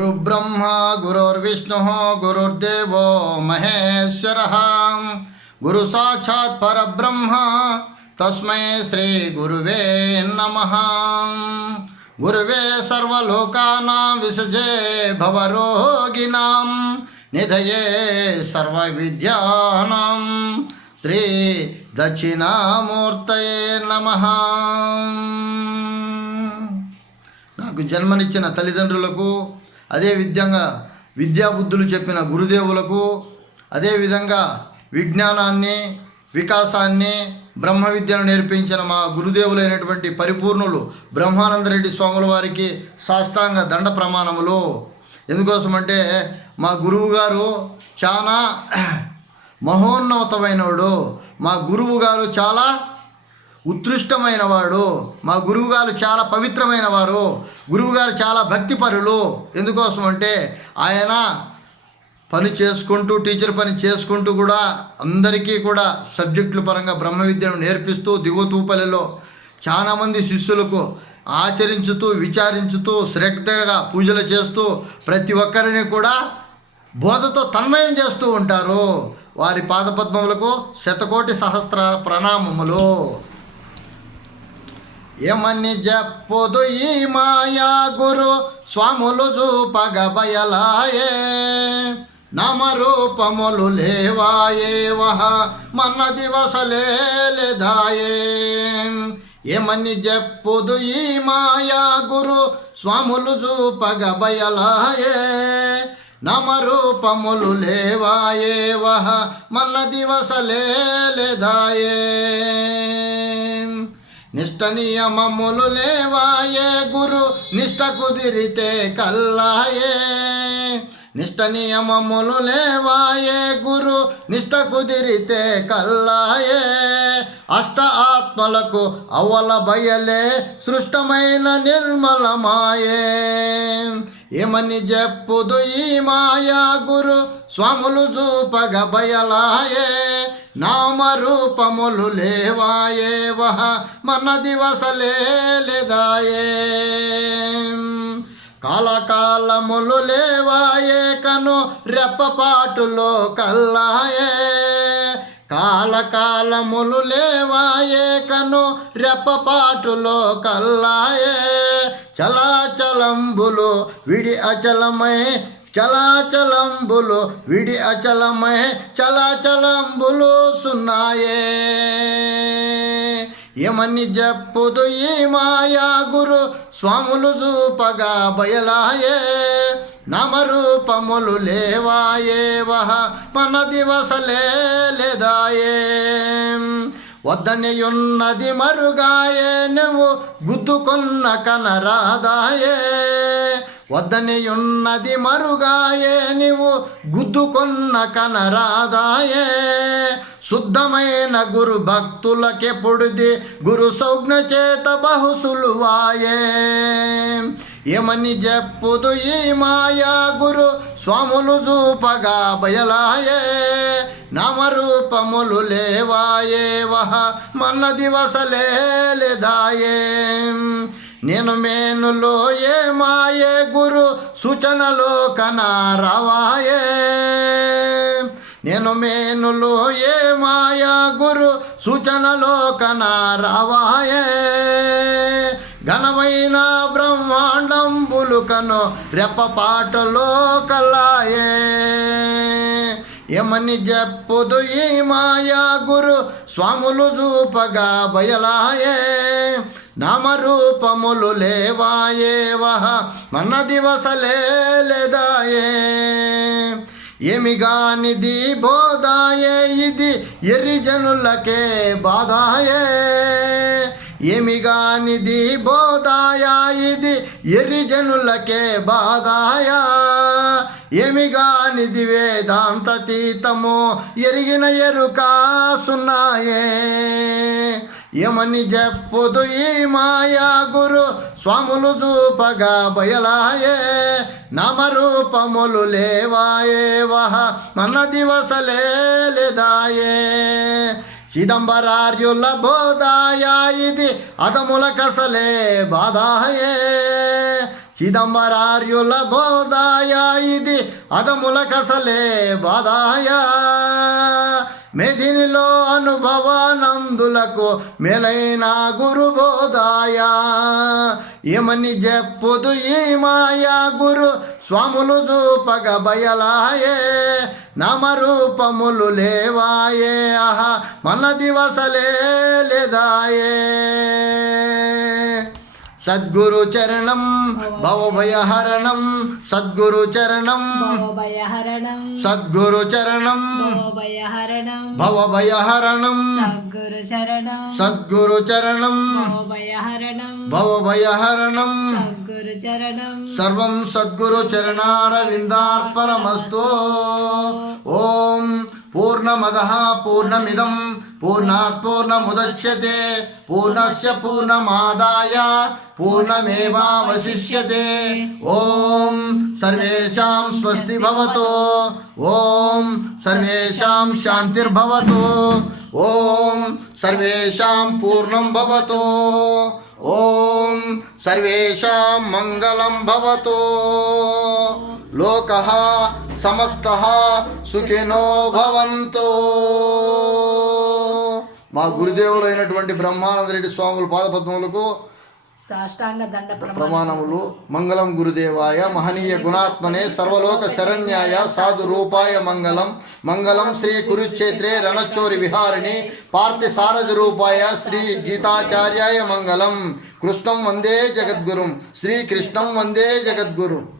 గురుబ్రహ్మ గురుర్విష్ణు గురుర్దేవో మహేశ్వర. గురు సాక్షాత్ పరబ్రహ్మ తస్మై శ్రీ గురువే నమ. గురువే సర్వోకానా విసజే భవరోగిణం నిధయే సర్వ విద్యానం శ్రీ దక్షిణామూర్తయే నమ. నాకు జన్మనిచ్చిన తల్లిదండ్రులకు అదే విధంగా విద్యాబుద్ధులు చెప్పిన గురుదేవులకు అదేవిధంగా విజ్ఞానాన్ని వికాసాన్ని బ్రహ్మ విద్యను నేర్పించిన మా గురుదేవులైనటువంటి పరిపూర్ణులు బ్రహ్మానందరెడ్డి స్వాముల వారికి సాష్టాంగ దండ ప్రమాణములు. ఎందుకోసమంటే మా గురువు గారు చాలా మహోన్నతమైనవాడు మా గురువు గారు చాలా ఉత్కృష్టమైన వాడు మా గురువుగారు చాలా పవిత్రమైన వారు గురువుగారు చాలా భక్తిపరులు. ఎందుకోసం అంటే ఆయన పని చేసుకుంటూ టీచర్ పని చేసుకుంటూ కూడా అందరికీ కూడా సబ్జెక్టుల పరంగా బ్రహ్మ విద్యను నేర్పిస్తూ దిగుతూపల్లిలో చాలామంది శిష్యులకు ఆచరించుతూ విచారించుతూ శ్రద్ధగా పూజలు చేస్తూ ప్రతి ఒక్కరిని కూడా బోధతో తన్మయం చేస్తూ ఉంటారు. వారి పాదపద్మములకు శతకోటి సహస్ర ప్రణామములు. ఏమని చెప్పొదు ఈ మాయా గురు స్వాములు చూపగ బయలాయే. నామరూపములు లేవాయేవహ మన దివసలేదాయే ఏమని చెప్పుదు ఈ మాయా గురు స్వాములు చూపగ బయలాయే. నామరూపములు లేవాయేవహ మన దివసలేదాయే నిష్ట నియమములు లేవాయే గురు నిష్ట కుదిరితే కల్లాయే. నిష్ట నియమములు లేవాయే గురు నిష్ట కుదిరితే కల్లాయే. అష్ట ఆత్మలకు అవల బయలే సృష్టమైన నిర్మలమాయే. ఏమని చెప్పుదు ఈ మాయా గురు స్వాములు చూపగ బయలాయే. నామరూపములు లేవాయేవ మన దివసలేదాయే కాలకాలములు లేవాయే కను రెప్పపాటులో కల్లాయే. కాలకాలములు లేవాయే కను రెప్పపాటులో కల్లాయే. చలాచలంబులు విడి అచలమై చలాచలంబులు విడి అచలమై చలాచలంబులు సున్నాయే. ఏమని చెప్పుదు ఈ మాయా గురు స్వాములు చూపగా బయలాయే. నమరూపములు లేవాయే వహ మన దివసలే లేదాయే. వద్దనియున్నది మరుగాయే నువ్వు గుద్దుకున్న కనరాదాయే. వద్దనియున్నది మరుగాయే నీవు గుద్దుకొన్న కనరాదాయే శుద్ధమైన గురు భక్తులకెప్పుడుది గురు సౌజ్ఞ చేత బహుసులువాయే ఏమని చెప్పుదు ఈ మాయా గురు స్వాములు చూపగా బయలాయే. నామరూపములు లేవాయే వహ మన దివసలే లేదాయే నేను మేనులో ఏ మాయే గురు? సూచనలో కనారావాయే. నేను మేనులో ఏ మాయా గురు? సూచనలో కనారావాయే. ఘనమైన బ్రహ్మాండంబులు కను రెప్పపాటలో కలాయే ఏమని చెప్పుదు ఈ మాయా గురు? స్వాములు చూపగా బయలాయే. నామరూపములు లేవాయే వహ. మన దివసలే లేదాయే. ఏమి బోధాయే? ఇది ఎరిజనులకే బాధాయే. ఏమిగానిది బోధాయా? ఇది ఎరిజనులకే బాధాయా. ఏమి గానిది వేదాంతతీతము? ఎరిగిన ఎరుక సున్నాయే. ఏమని చెప్పుదు ఈ మాయా గురు? స్వాములు చూపగా బయలాయే. నామరూపములు లేవాయే. వహ మన దివసలే లేదాయే. చిదంబరార్యుల బోధాయ ఇది. అదముల కసలే బాధాయే. చిదంబరార్యుల బోధాయ ఇది అదముల కసలే బాధాయ. మెదినిలో అనుభవానందులకు మేలైన గురు బోధాయ ఏమని చెప్పుదు ఈ మాయా గురు? స్వాములు చూపగ బయలాయే నామరూపములు లేవాయే. ఆహా మన దివసలే లేదాయే. సద్గురు చరణం భవభయహరణం సద్గురు చరణం భవభయహరణం సద్గురు చరణం భవభయహరణం భవభయహరణం సద్గురు శరణం సద్గురు చరణం భవభయహరణం భవభయహరణం సద్గురు పూర్ణాత్ పూర్ణముద్యతే పూర్ణస్ పూర్ణమాదాయ పూర్ణమేవావశిష్యతే ఓం సర్వేషాం స్వస్తి భవతు ఓం సర్వేషాం శాంతిర్భవతు ఓం సర్వేషాం పూర్ణం భవతు ఓం సర్వేషాం మంగళం భవతు లోక సమస్త సుఖినో భవంతు మా గురుదేవులు అయినటువంటి బ్రహ్మానంద రెడ్డి స్వాముల పాదపద్మములకు ప్రమాణములు. మంగళం గురుదేవాయ మహనీయ గుణాత్మనే సర్వలోక శరణ్యాయ సాధు రూపాయ మంగళం. మంగళం శ్రీ కురుక్షేత్రే రణచోరి విహారిణి పార్థి సారథి రూపాయ శ్రీ గీతాచార్యాయ మంగళం. కృష్ణం వందే జగద్గురుం. శ్రీకృష్ణం వందే జగద్గురు.